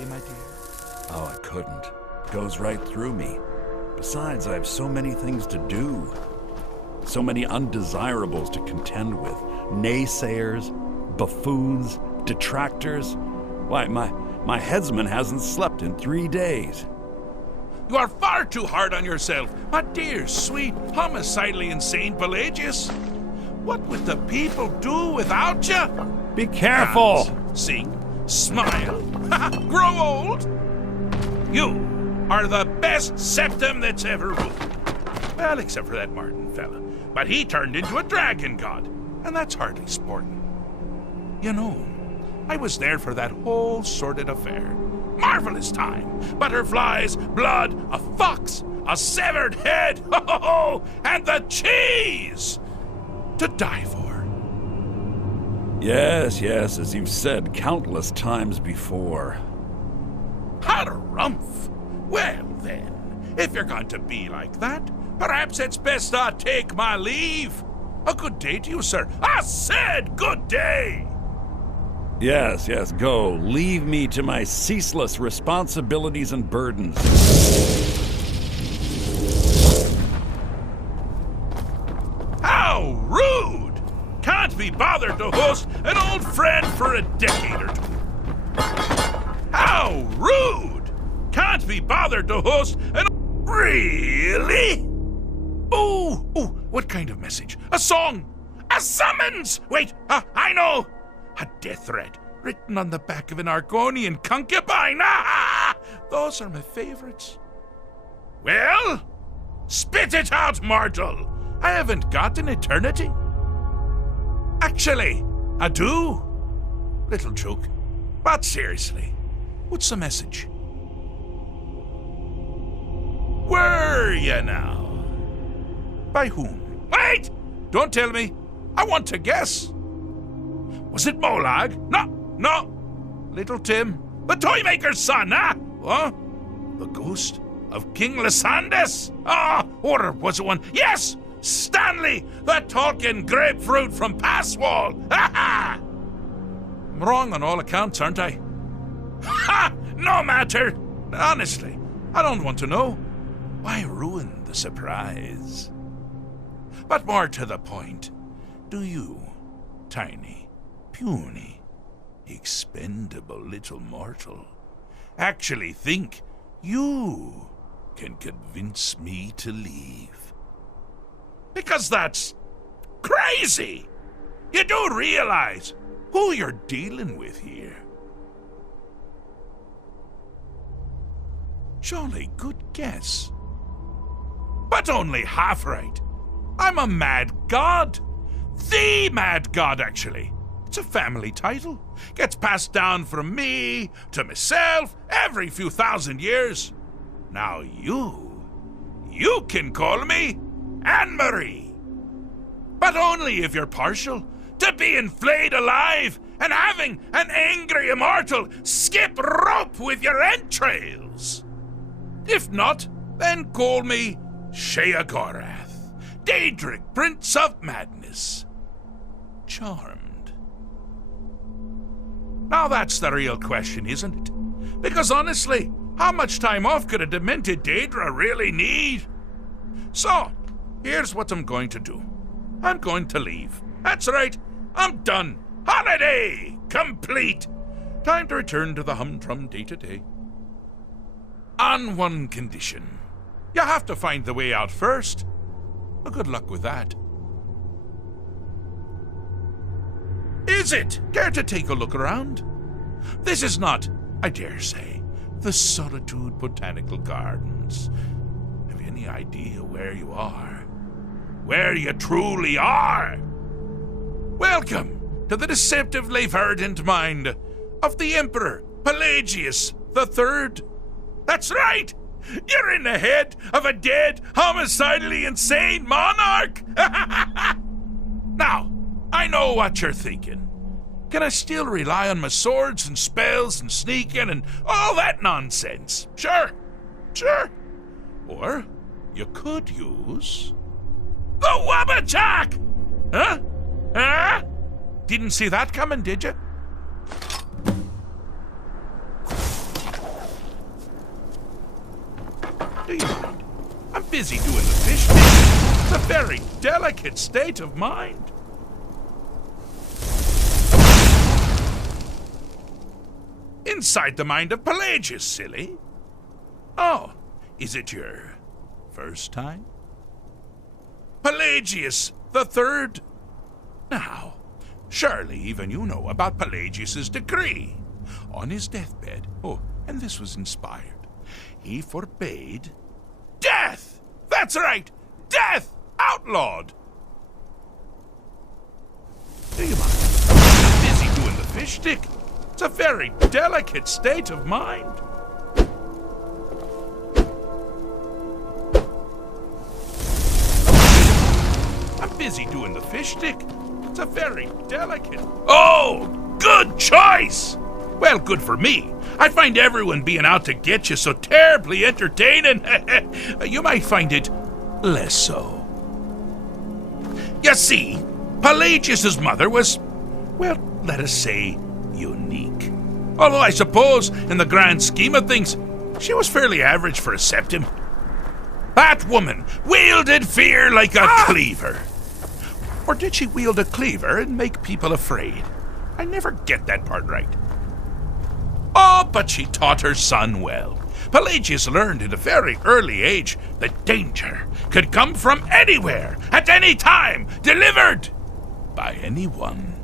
eh, my dear? Oh, I couldn't. It goes right through me. Besides, I have so many things to do. So many undesirables to contend with. Naysayers, buffoons, detractors. Why, my headsman hasn't slept in 3 days. You are far too hard on yourself, my dear, sweet, homicidally insane Pelagius. What would the people do without you? Be careful! Dance, sing, smile, grow old. You are the best septum that's ever ruled. Well, except for that Martin fella. But he turned into a dragon god, and that's hardly sporting. You know, I was there for that whole sordid affair. Marvelous time. Butterflies, blood, a fox, a severed head, and the cheese to die for. Yes, as you've said countless times before. Harumph! Well then, if you're going to be like that, perhaps it's best I take my leave. A good day to you, sir. I said good day! Yes, go. Leave me to my ceaseless responsibilities and burdens. How rude! Can't be bothered to host an old friend for a decade or two. How rude! Can't be bothered to host an... Really? Ooh, what kind of message? A song? A summons! Wait, I know! A death threat written on the back of an Argonian concubine. Those are my favorites. Well, spit it out, mortal. I haven't got an eternity. Actually, I do. Little joke. But seriously, what's the message? Were you now? By whom? Wait! Don't tell me. I want to guess. Was it Molag? No. Little Tim, the Toymaker's son, huh? Huh? The ghost of King Lysandus? Or was it one? Yes! Stanley, the talking grapefruit from Passwall! I'm wrong on all accounts, aren't I? Ha! No matter. Honestly, I don't want to know. Why ruin the surprise? But more to the point, do you, tiny, puny, expendable little mortal, actually think you can convince me to leave? Because that's crazy! You do realize who you're dealing with here. Jolly good guess. But only half right. I'm a mad god. The mad god, actually. It's a family title. Gets passed down from me to myself every few thousand years. Now you can call me Anne-Marie. But only if you're partial to being flayed alive and having an angry immortal skip rope with your entrails. If not, then call me Sheogorath, Daedric Prince of Madness. Charmed. Now that's the real question, isn't it? Because honestly, how much time off could a demented Daedra really need? So, here's what I'm going to do. I'm going to leave. That's right, I'm done. Holiday complete. Time to return to the humdrum day-to-day. On one condition. You have to find the way out first. Well, good luck with that. Is it? Care to take a look around? This is not, I dare say, the Solitude Botanical Gardens. Have you any idea where you are? Where you truly are? Welcome to the deceptively verdant mind of the Emperor Pelagius III. That's right! You're in the head of a dead, homicidally insane monarch! Now, I know what you're thinking. Can I still rely on my swords and spells and sneaking and all that nonsense? Sure. Or you could use the Wabbajack! Huh? Didn't see that coming, did you? Do you mind? I'm busy doing the fish thing. It's a very delicate state of mind. Inside the mind of Pelagius, silly. Oh, is it your first time? Pelagius the Third? Now, surely even you know about Pelagius's decree. On his deathbed, and this was inspired, he forbade death! That's right! Death! Outlawed! Do you mind? I'm busy doing the fish stick. It's a very delicate state of mind. I'm busy doing the fish stick. It's a very delicate... Oh! Good choice! Well, good for me. I find everyone being out to get you so terribly entertaining. You might find it less so. You see, Pelagius's mother was, well, let us say, unique. Although I suppose, in the grand scheme of things, she was fairly average for a septim. That woman wielded fear like a cleaver. Or did she wield a cleaver and make people afraid? I never get that part right. Oh, but she taught her son well. Pelagius learned at a very early age that danger could come from anywhere, at any time, delivered by anyone.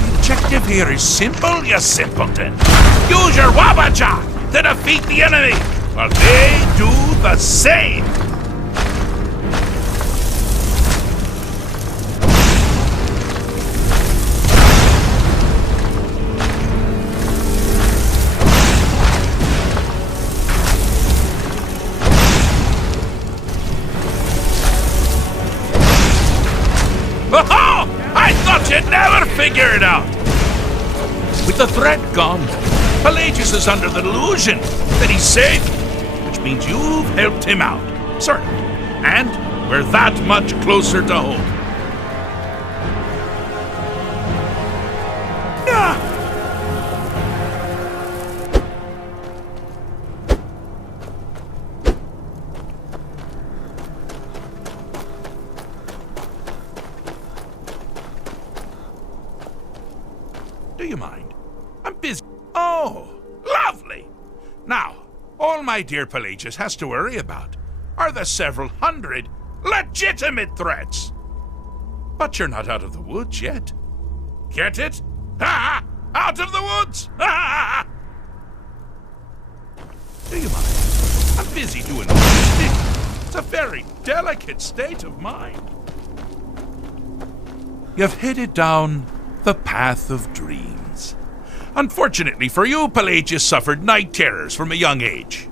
The objective here is simple, you simpleton. Use your Wabaja to defeat the enemy, while they do the same. Oh, I thought you'd never figure it out! With the threat gone, Pelagius is under the delusion that he's safe, which means you've helped him out, certainly, and we're that much closer to home. Do you mind? I'm busy. Oh, lovely! Now, all my dear Pelagius has to worry about are the several hundred legitimate threats. But you're not out of the woods yet. Get it? Ha ha! Out of the woods! Ha ha! Do you mind? I'm busy doing this. It's a very delicate state of mind. You've headed down the path of dreams. Unfortunately for you, Pelagius suffered night terrors from a young age.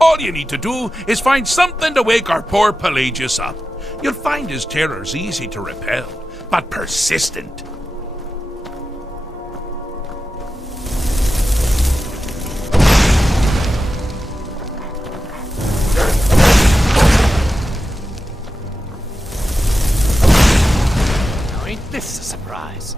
All you need to do is find something to wake our poor Pelagius up. You'll find his terrors easy to repel, but persistent. This is a surprise.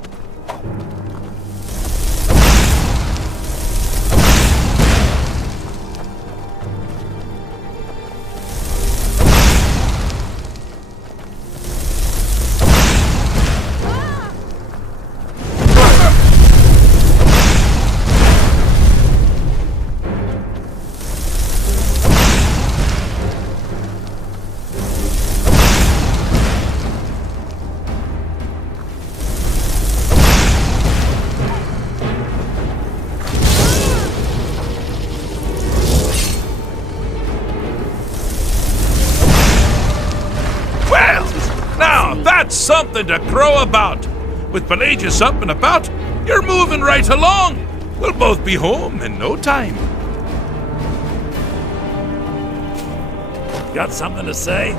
That's something to crow about. With Pelagius up and about, you're moving right along. We'll both be home in no time. Got something to say?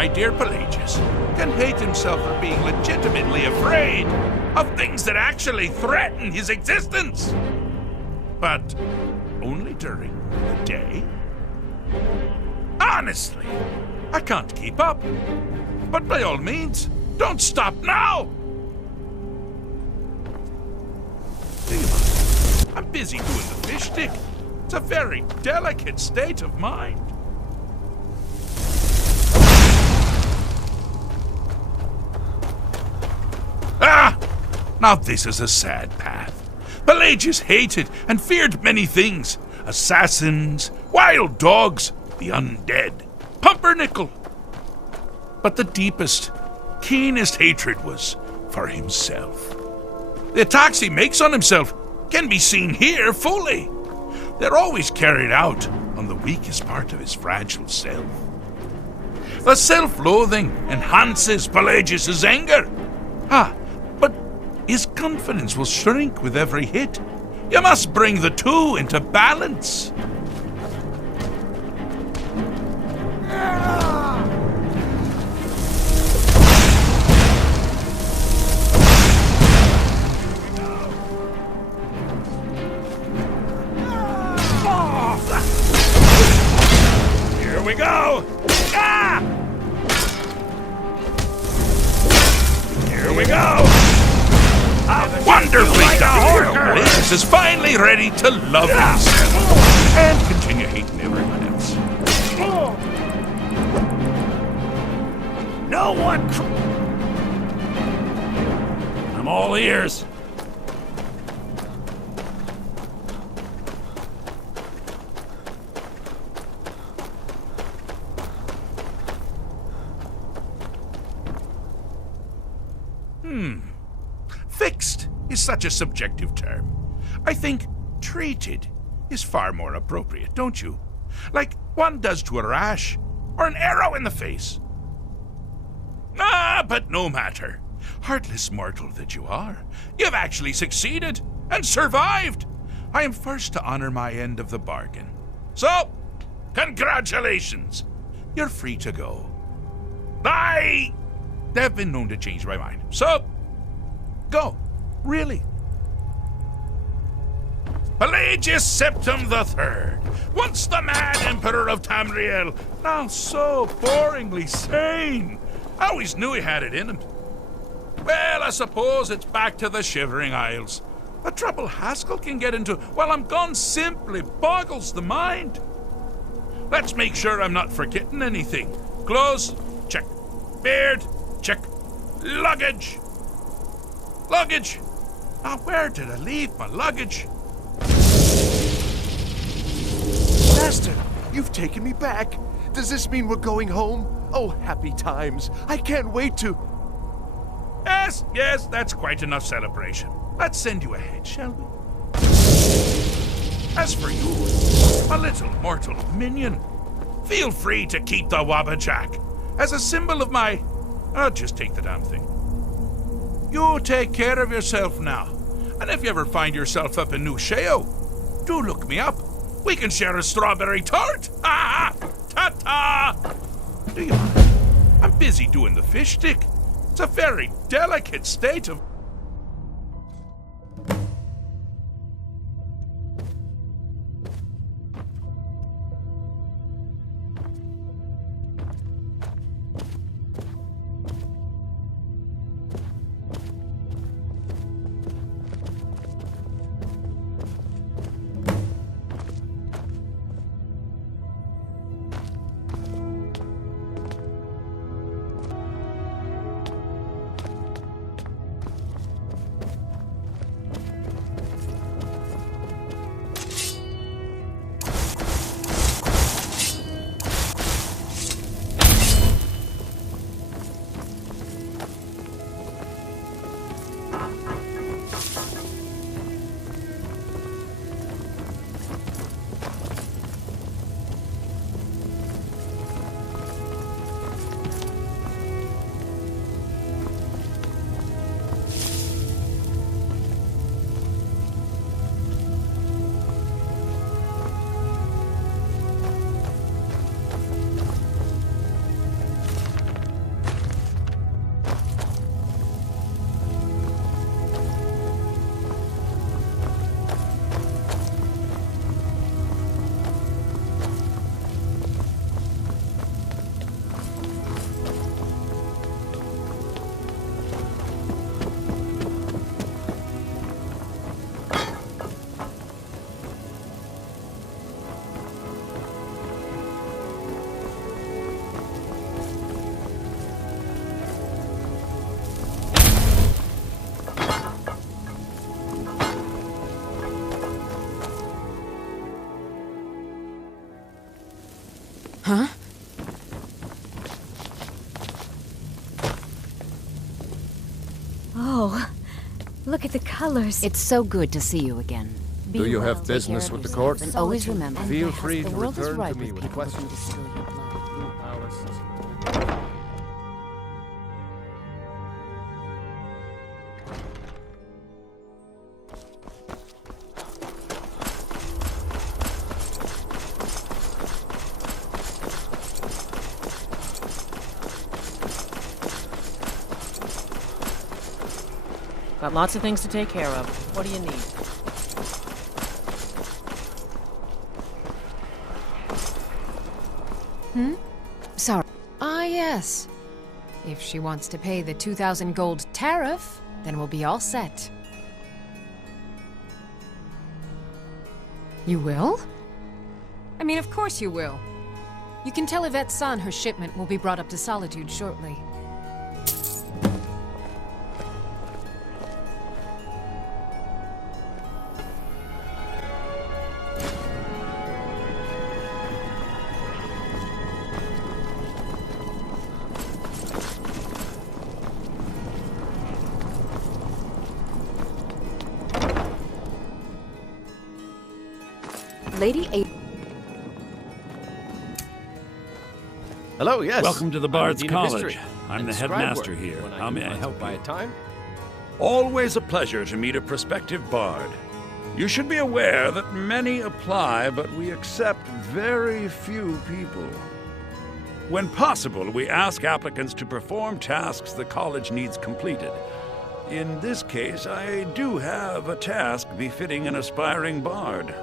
my dear Pelagius can hate himself for being legitimately afraid of things that actually threaten his existence. But only during the day? Honestly, I can't keep up. But by all means, don't stop now! I'm busy doing the fish stick. It's a very delicate state of mind. Ah! Now this is a sad path. Pelagius hated and feared many things. Assassins, wild dogs, the undead, pumpernickel. But the deepest, keenest hatred was for himself. The attacks he makes on himself can be seen here fully. They're always carried out on the weakest part of his fragile self. The self-loathing enhances Pelagius's anger. But his confidence will shrink with every hit. You must bring the two into balance. Here we go! Ah! Here we go! Wonderfully done! Pelagius is finally ready to love himself and continue hating everyone else. No one... I'm all ears. Fixed is such a subjective term. I think treated is far more appropriate, don't you? Like one does to a rash or an arrow in the face. But no matter. Heartless mortal that you are, you've actually succeeded and survived. I am first to honor my end of the bargain. So, congratulations. You're free to go. They've been known to change my mind. So, go. Really. Pelagius Septim III, once the mad Emperor of Tamriel, now so boringly sane. I always knew he had it in him. Well, I suppose it's back to the Shivering Isles. The trouble Haskell can get into while I'm gone simply boggles the mind. Let's make sure I'm not forgetting anything. Clothes, check. Beard, check. Luggage. Luggage. Now, where did I leave my luggage? Master, you've taken me back. Does this mean we're going home? Oh, happy times. I can't wait to... Yes, that's quite enough celebration. Let's send you ahead, shall we? As for you, my little mortal minion, feel free to keep the Wabbajack as a symbol of my... just take the damn thing. You take care of yourself now. And if you ever find yourself up in New Sheo, do look me up. We can share a strawberry tart. Ta-ta! Do you mind? I'm busy doing the fish stick. It's a very delicate state of... Huh? Oh, look at the colors. It's so good to see you again. Do you have business with the court? And always remember, Feel free the to world is return ripe to me with with people who questions. distill your blood. Got lots of things to take care of. What do you need? Sorry. Ah, yes. If she wants to pay the 2,000 gold tariff, then we'll be all set. You will? I mean, of course you will. You can tell Yvette's son her shipment will be brought up to Solitude shortly. Lady A. Hello, yes. Welcome to the I'm Bard's Dean of College. History I'm and the scribe headmaster work. here. When How may I help by you? a time? Always a pleasure to meet a prospective bard. You should be aware that many apply, but we accept very few people. When possible, we ask applicants to perform tasks the college needs completed. In this case, I do have a task befitting an aspiring bard.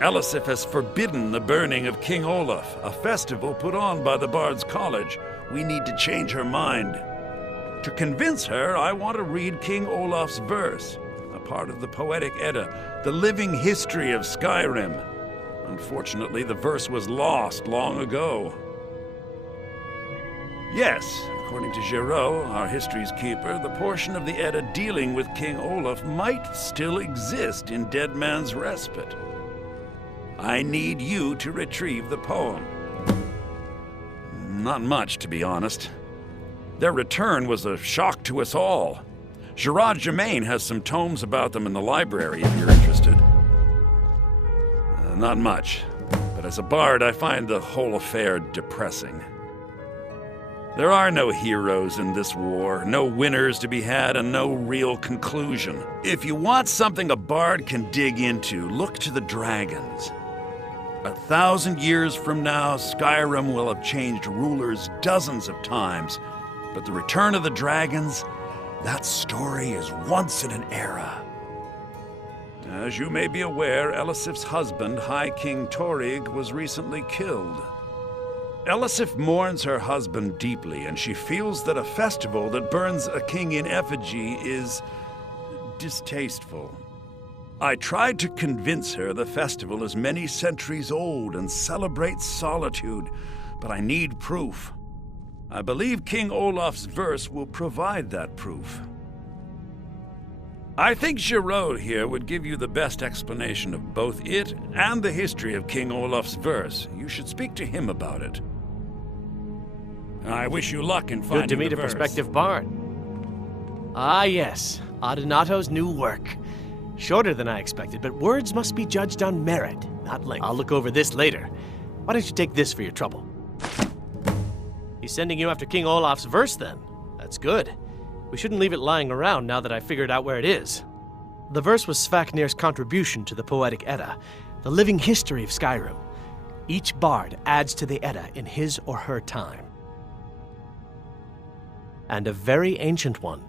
Elisif has forbidden the burning of King Olaf, a festival put on by the Bard's College. We need to change her mind. To convince her, I want to read King Olaf's verse, a part of the Poetic Edda, the living history of Skyrim. Unfortunately, the verse was lost long ago. Yes, according to Giraud, our history's keeper, the portion of the Edda dealing with King Olaf might still exist in Dead Man's Respite. I need you to retrieve the poem. Not much, to be honest. Their return was a shock to us all. Gerard Germain has some tomes about them in the library, if you're interested. Not much, but as a bard, I find the whole affair depressing. There are no heroes in this war, no winners to be had, and no real conclusion. If you want something a bard can dig into, look to the dragons. 1,000 years from now, Skyrim will have changed rulers dozens of times, but the return of the dragons, that story is once in an era. As you may be aware, Elisif's husband, High King Torrig, was recently killed. Elisif mourns her husband deeply, and she feels that a festival that burns a king in effigy is distasteful. I tried to convince her the festival is many centuries old and celebrates solitude, but I need proof. I believe King Olaf's verse will provide that proof. I think Giraud here would give you the best explanation of both it and the history of King Olaf's verse. You should speak to him about it. I wish you luck in finding Good to meet the a verse. prospective bard. Ah, yes. Adonato's new work. Shorter than I expected, but words must be judged on merit, not length. I'll look over this later. Why don't you take this for your trouble? He's sending you after King Olaf's verse, then. That's good. We shouldn't leave it lying around now that I figured out where it is. The verse was Svafnir's contribution to the Poetic Edda, the living history of Skyrim. Each bard adds to the Edda in his or her time. And a very ancient one.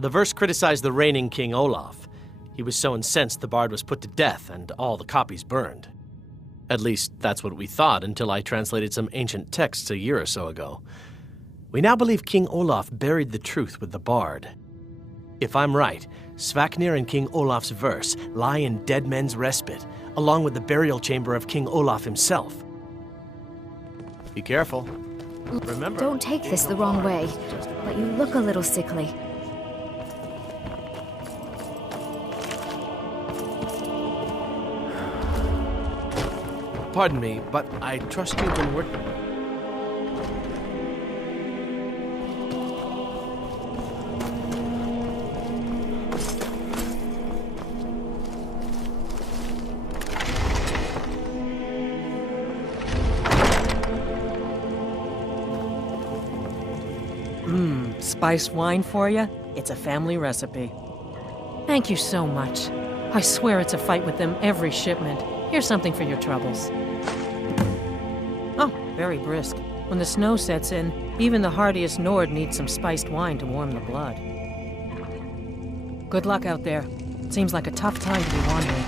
The verse criticized the reigning King Olaf. He was so incensed the bard was put to death and all the copies burned. At least, that's what we thought until I translated some ancient texts a year or so ago. We now believe King Olaf buried the truth with the bard. If I'm right, Svafnir and King Olaf's verse lie in Dead Men's Respite, along with the burial chamber of King Olaf himself. Be careful. Remember, Don't take this the wrong way, but you look a little sickly. Pardon me, but I trust you've been working... Spiced wine for you? It's a family recipe. Thank you so much. I swear it's a fight with them every shipment. Here's something for your troubles. Oh, very brisk. When the snow sets in, even the hardiest Nord needs some spiced wine to warm the blood. Good luck out there. Seems like a tough time to be wandering.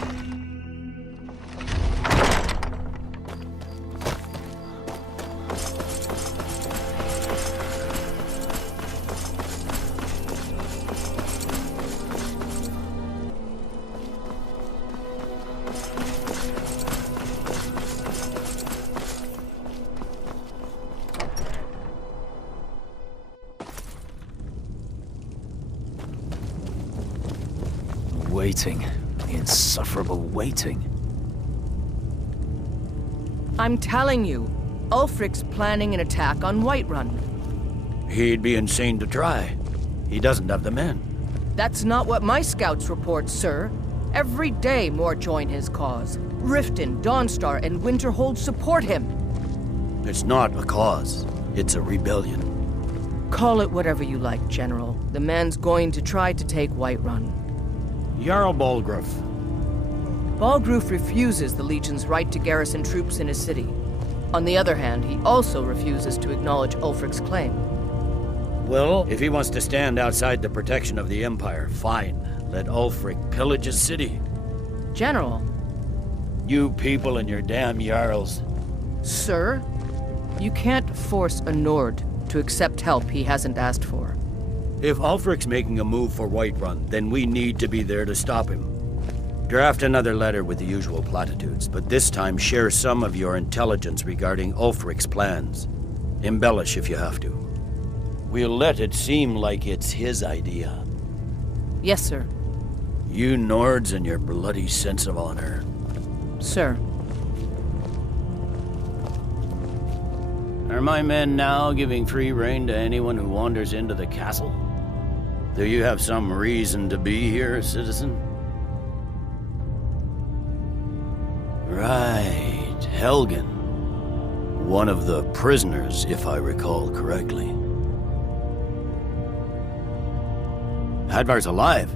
Waiting. The insufferable waiting. I'm telling you, Ulfric's planning an attack on Whiterun. He'd be insane to try. He doesn't have the men. That's not what my scouts report, sir. Every day more join his cause. Riften, Dawnstar, and Winterhold support him. It's not a cause. It's a rebellion. Call it whatever you like, General. The man's going to try to take Whiterun. Jarl Balgruuf. Balgruuf refuses the Legion's right to garrison troops in his city. On the other hand, he also refuses to acknowledge Ulfric's claim. Well, if he wants to stand outside the protection of the Empire, fine. Let Ulfric pillage his city. General. You people and your damn Jarls. Sir, you can't force a Nord to accept help he hasn't asked for. If Ulfric's making a move for Whiterun, then we need to be there to stop him. Draft another letter with the usual platitudes, but this time share some of your intelligence regarding Ulfric's plans. Embellish if you have to. We'll let it seem like it's his idea. Yes, sir. You Nords and your bloody sense of honor. Sir. Are my men now giving free rein to anyone who wanders into the castle? Do you have some reason to be here, citizen? Right, Helgen. One of the prisoners, if I recall correctly. Hadvar's alive.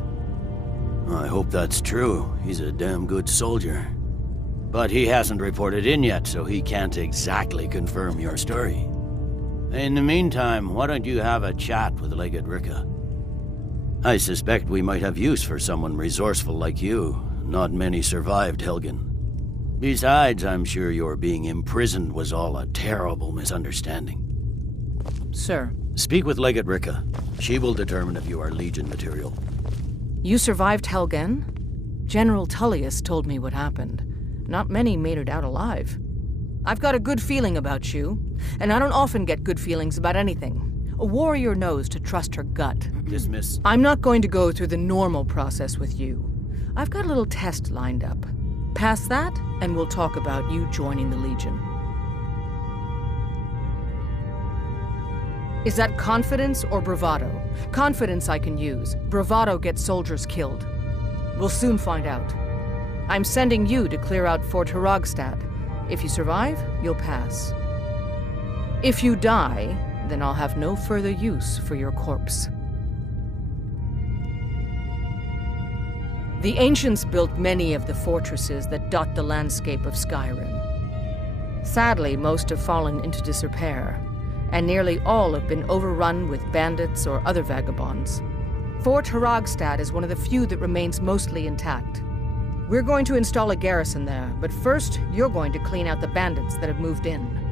I hope that's true. He's a damn good soldier. But he hasn't reported in yet, so he can't exactly confirm your story. In the meantime, why don't you have a chat with Legate Ricka? I suspect we might have use for someone resourceful like you. Not many survived, Helgen. Besides, I'm sure your being imprisoned was all a terrible misunderstanding. Sir. Speak with Legate Ricka. She will determine if you are Legion material. You survived Helgen? General Tullius told me what happened. Not many made it out alive. I've got a good feeling about you, and I don't often get good feelings about anything. A warrior knows to trust her gut. Dismiss. I'm not going to go through the normal process with you. I've got a little test lined up. Pass that, and we'll talk about you joining the Legion. Is that confidence or bravado? Confidence I can use. Bravado gets soldiers killed. We'll soon find out. I'm sending you to clear out Fort Hrogstad. If you survive, you'll pass. If you die, then I'll have no further use for your corpse. The ancients built many of the fortresses that dot the landscape of Skyrim. Sadly, most have fallen into disrepair, and nearly all have been overrun with bandits or other vagabonds. Fort Hrogstad is one of the few that remains mostly intact. We're going to install a garrison there, but first, you're going to clean out the bandits that have moved in.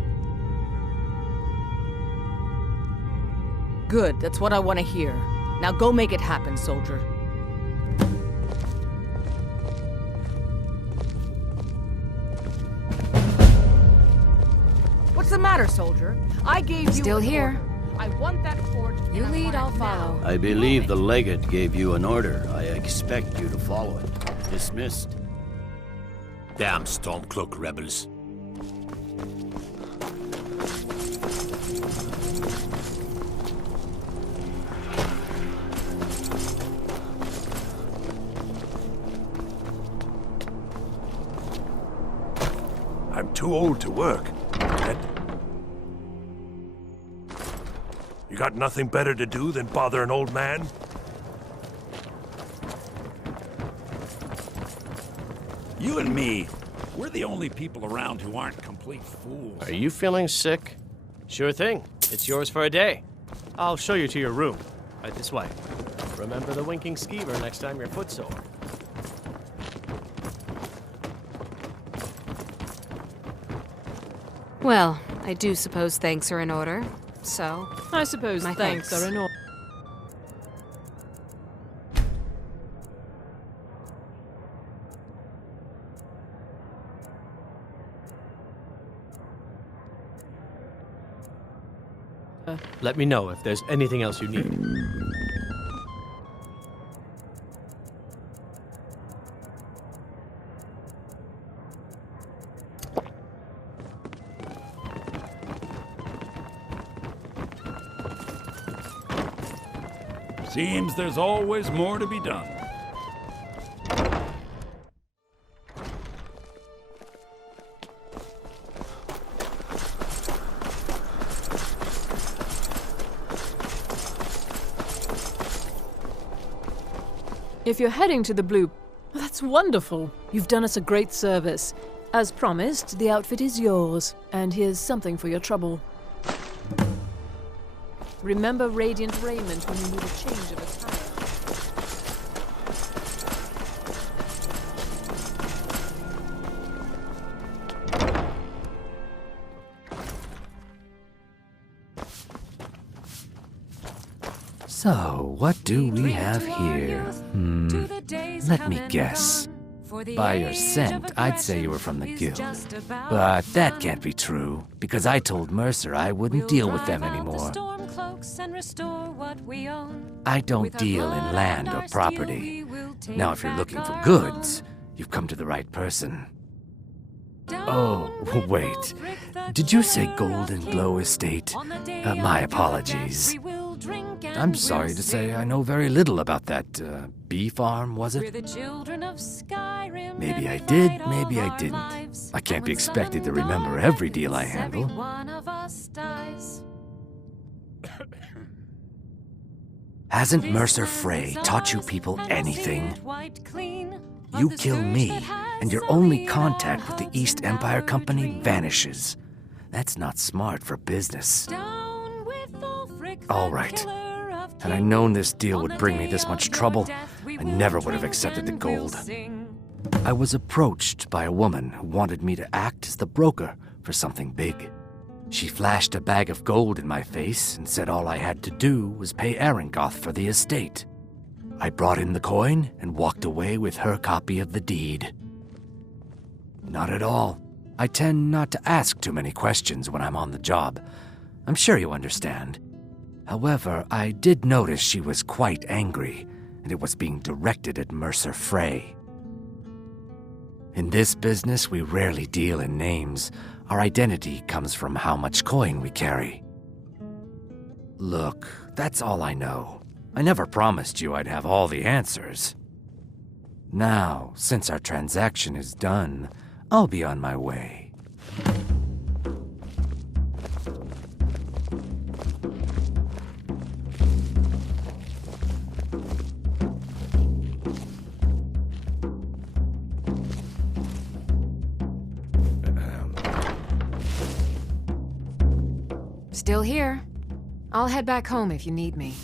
Good, that's what I want to hear. Now go make it happen, soldier. What's the matter, soldier? I gave you Still here. I want that fort. You lead, I'll follow. I believe the legate gave you an order. I expect you to follow it. Dismissed. Damn Stormcloak rebels. I'm too old to work. You got nothing better to do than bother an old man? You and me, we're the only people around who aren't complete fools. Are you feeling sick? Sure thing. It's yours for a day. I'll show you to your room. Right this way. Remember the winking skeever next time you're footsore. Well, I do suppose thanks are in order, so... I suppose My thanks thanks. are in order. Let me know if there's anything else you need. Seems there's always more to be done. If you're heading to the Blue... That's wonderful. You've done us a great service. As promised, the outfit is yours. And here's something for your trouble. Remember Radiant Raiment when you need a change of attire. So, what do we have here? Let me guess. By your scent, I'd say you were from the guild. But that can't be true, because I told Mercer I wouldn't deal with them anymore. I don't deal in land or property. Now, if you're looking for goods, you've come to the right person. Oh, wait. Did you say Golden Glow Estate? My apologies. I'm sorry to say I know very little about that, bee farm, was it? Maybe I did, maybe I didn't. I can't be expected to remember every deal I handle. Hasn't Mercer Frey taught you people anything? You kill me, and your only contact with the East Empire Company vanishes. That's not smart for business. All right. Had I known this deal would bring me this much trouble, I never would have accepted the gold. I was approached by a woman who wanted me to act as the broker for something big. She flashed a bag of gold in my face and said all I had to do was pay Arangoth for the estate. I brought in the coin and walked away with her copy of the deed. Not at all. I tend not to ask too many questions when I'm on the job. I'm sure you understand. However, I did notice she was quite angry, and it was being directed at Mercer Frey. In this business, we rarely deal in names. Our identity comes from how much coin we carry. Look, that's all I know. I never promised you I'd have all the answers. Now, since our transaction is done, I'll be on my way. Still here. I'll head back home if you need me.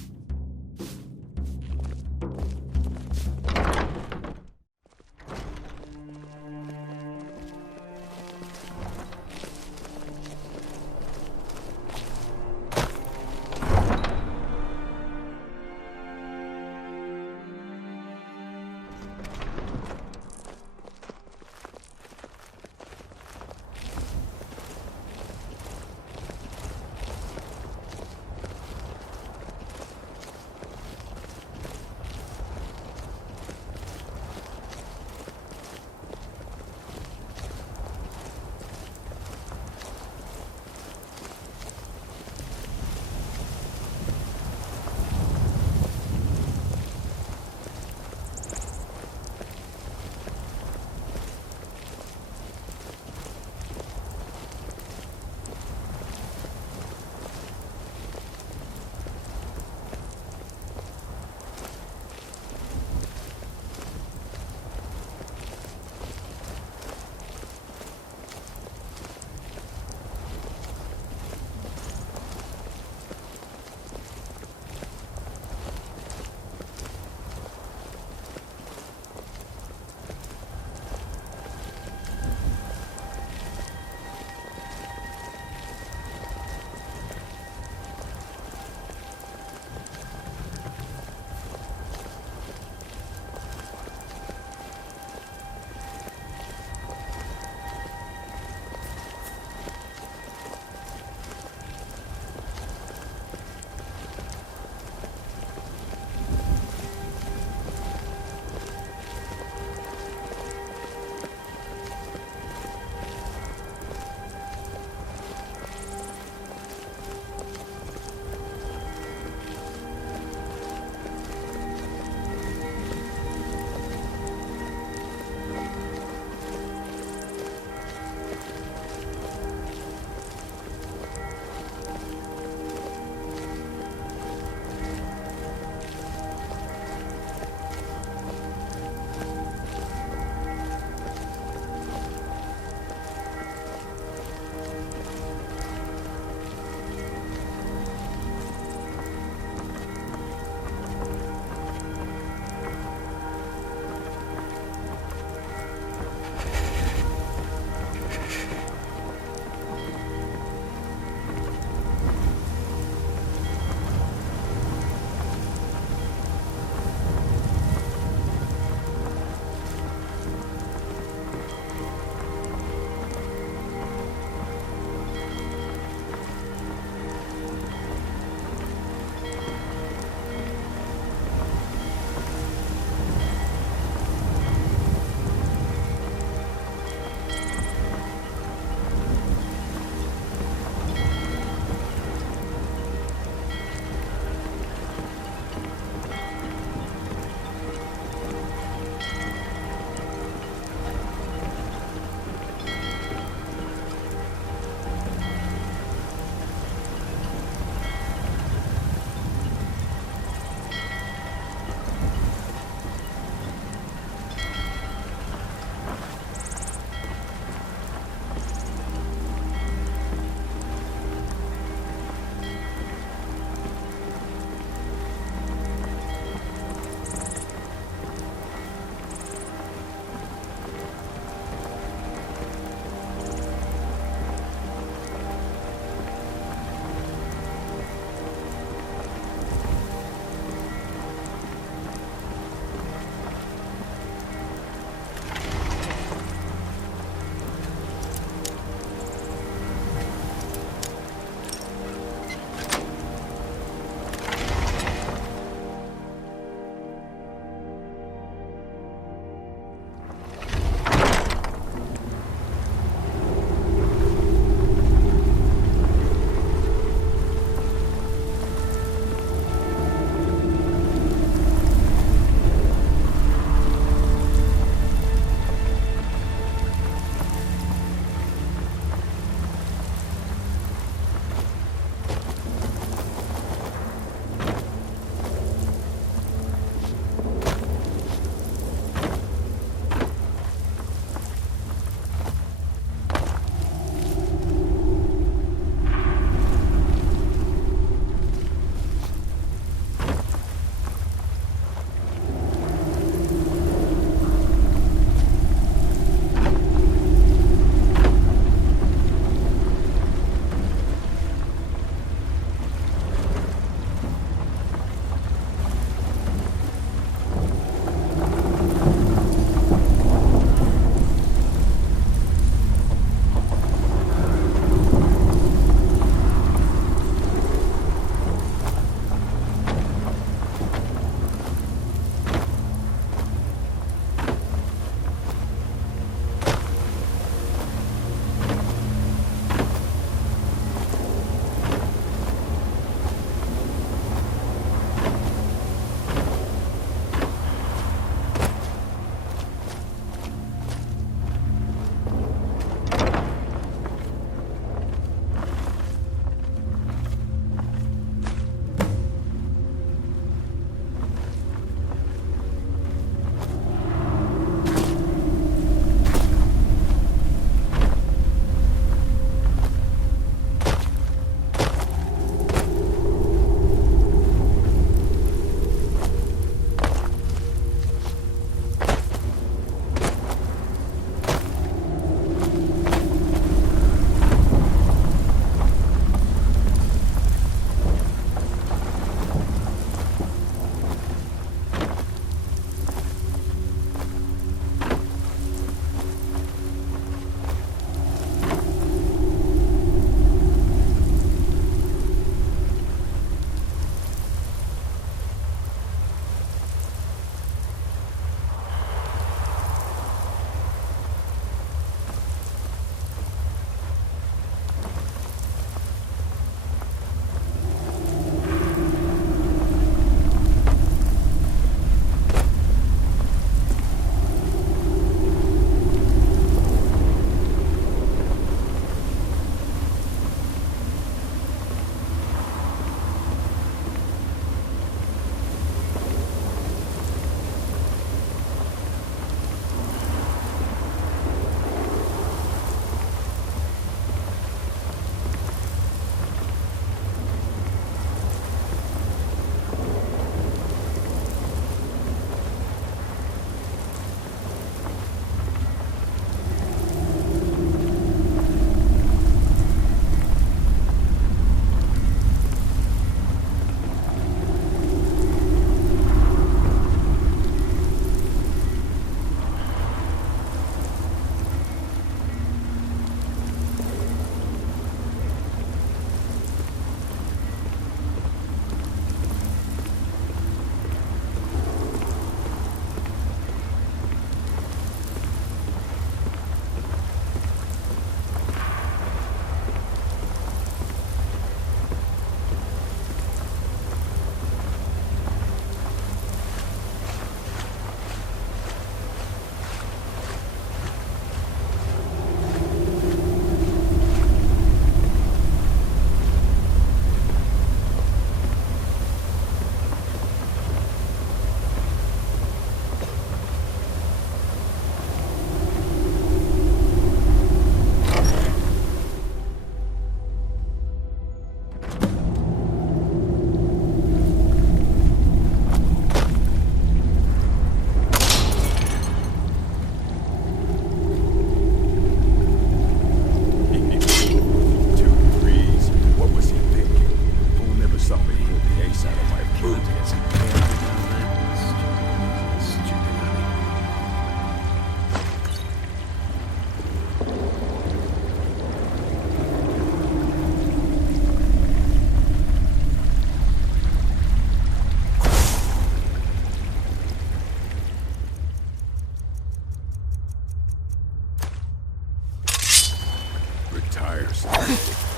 tires.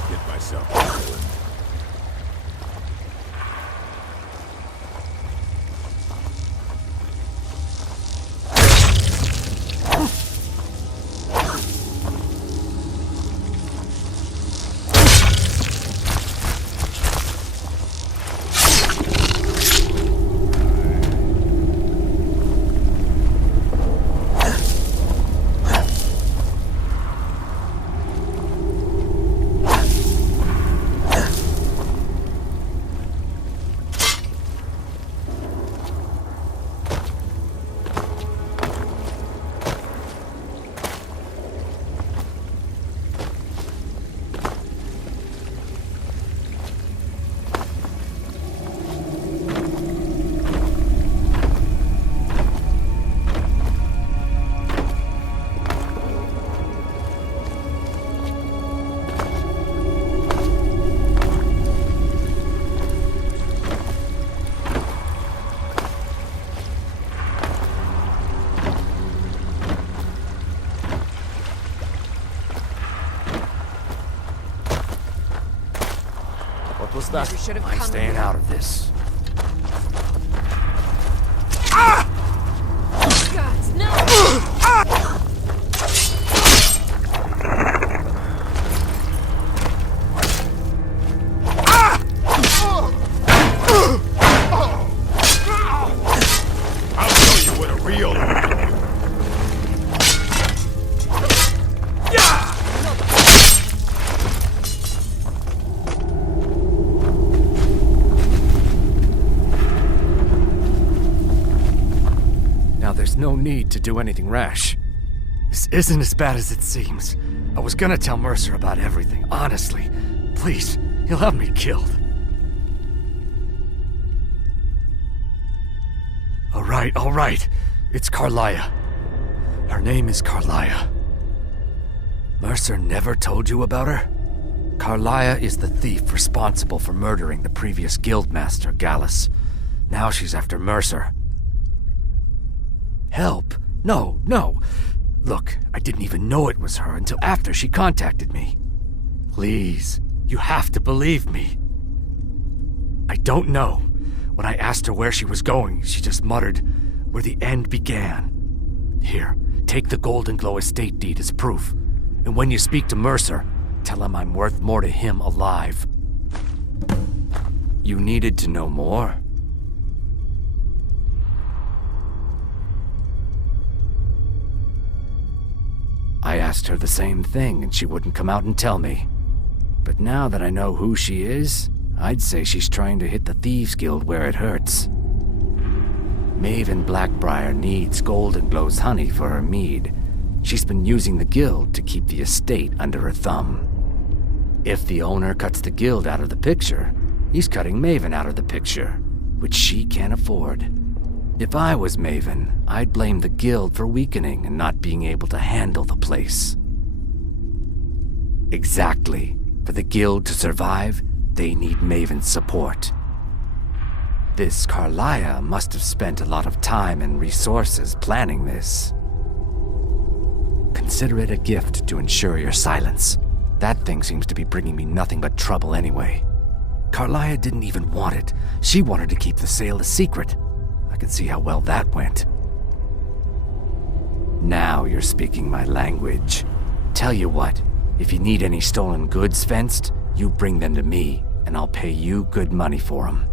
Get myself going. What was that? I'm staying out of this. God, no! I'll show you what a real... There's no need to do anything rash. This isn't as bad as it seems. I was gonna tell Mercer about everything, honestly. Please, he'll have me killed. All right. It's Carlia. Her name is Carlia. Mercer never told you about her? Carlia is the thief responsible for murdering the previous guildmaster, Gallus. Now she's after Mercer. Help? No. Look, I didn't even know it was her until after she contacted me. Please, you have to believe me. I don't know. When I asked her where she was going, she just muttered, "Where the end began." Here, take the Golden Glow estate deed as proof. And when you speak to Mercer, tell him I'm worth more to him alive. You needed to know more? I asked her the same thing, and she wouldn't come out and tell me. But now that I know who she is, I'd say she's trying to hit the Thieves Guild where it hurts. Maven Blackbriar needs Golden Glow's honey for her mead. She's been using the guild to keep the estate under her thumb. If the owner cuts the guild out of the picture, he's cutting Maven out of the picture, which she can't afford. If I was Maven, I'd blame the guild for weakening and not being able to handle the place. Exactly. For the guild to survive, they need Maven's support. This Carlia must have spent a lot of time and resources planning this. Consider it a gift to ensure your silence. That thing seems to be bringing me nothing but trouble anyway. Carlia didn't even want it. She wanted to keep the sale a secret. I can see how well that went. Now you're speaking my language. Tell you what, if you need any stolen goods fenced, you bring them to me, and I'll pay you good money for them.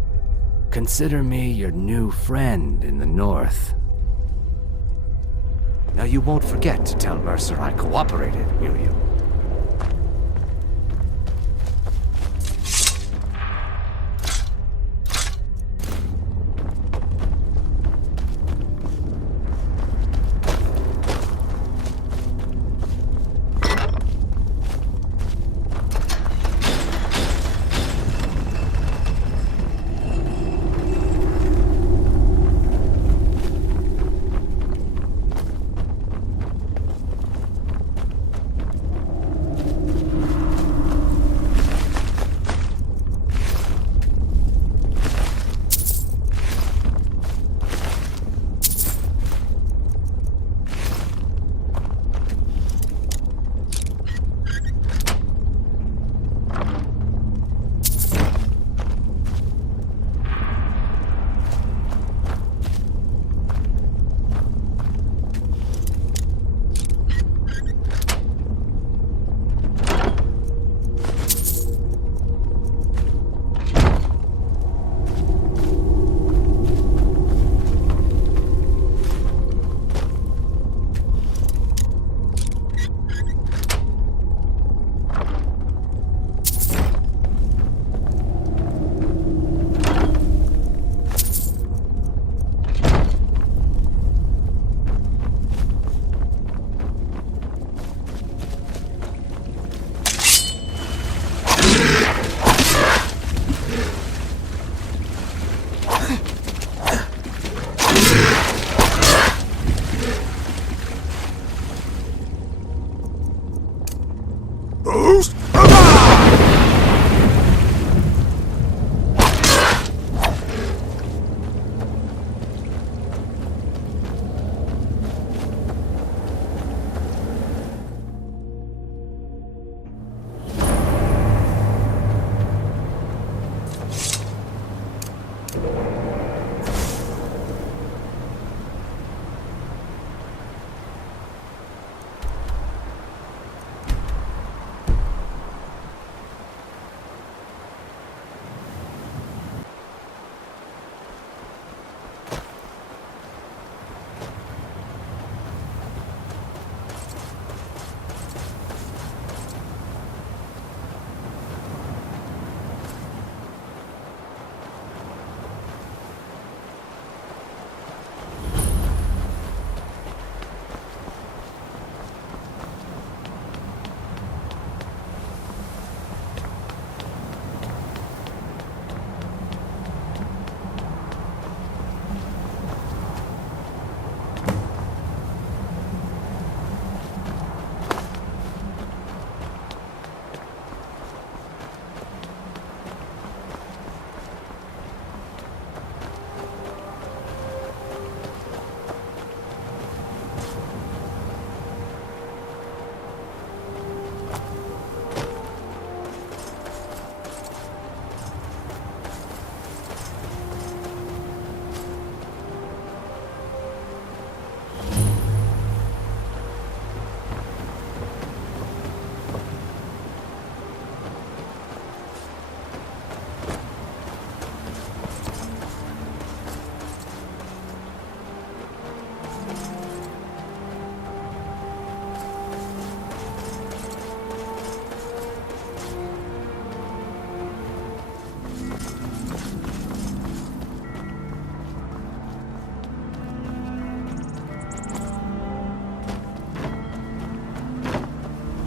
Consider me your new friend in the north. Now you won't forget to tell Mercer I cooperated, will you? Boost!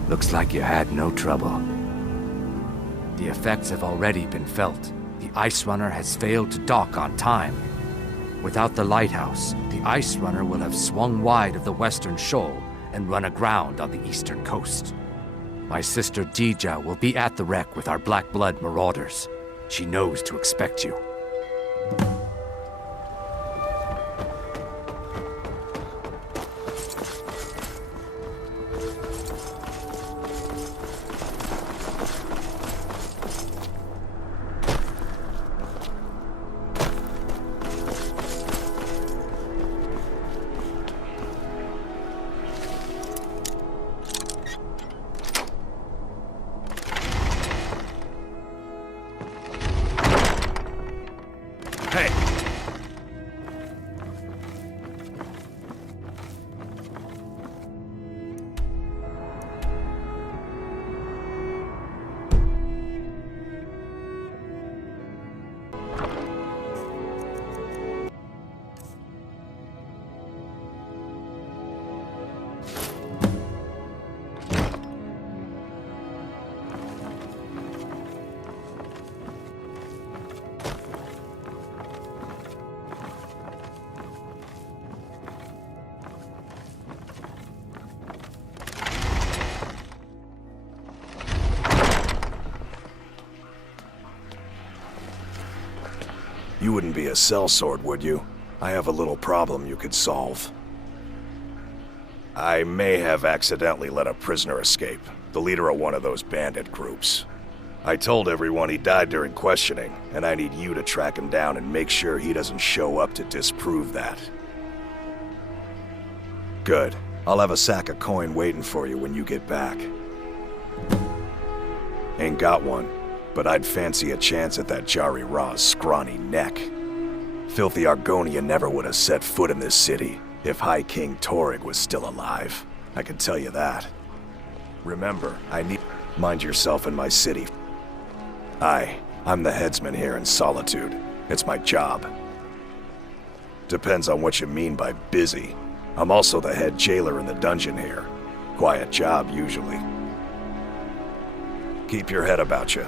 Looks like you had no trouble. The effects have already been felt. The Ice Runner has failed to dock on time. Without the lighthouse, the Ice Runner will have swung wide of the western shoal and run aground on the eastern coast. My sister Dija will be at the wreck with our Black Blood marauders. She knows to expect you. You wouldn't be a sellsword, would you? I have a little problem you could solve. I may have accidentally let a prisoner escape, the leader of one of those bandit groups. I told everyone he died during questioning, and I need you to track him down and make sure he doesn't show up to disprove that. Good. I'll have a sack of coin waiting for you when you get back. Ain't got one, but I'd fancy a chance at that Jari Ra's scrawny neck. Filthy Argonia never would have set foot in this city if High King Torrig was still alive. I can tell you that. Remember, I need... Mind yourself in my city. I'm the headsman here in Solitude. It's my job. Depends on what you mean by busy. I'm also the head jailer in the dungeon here. Quiet job, usually. Keep your head about you.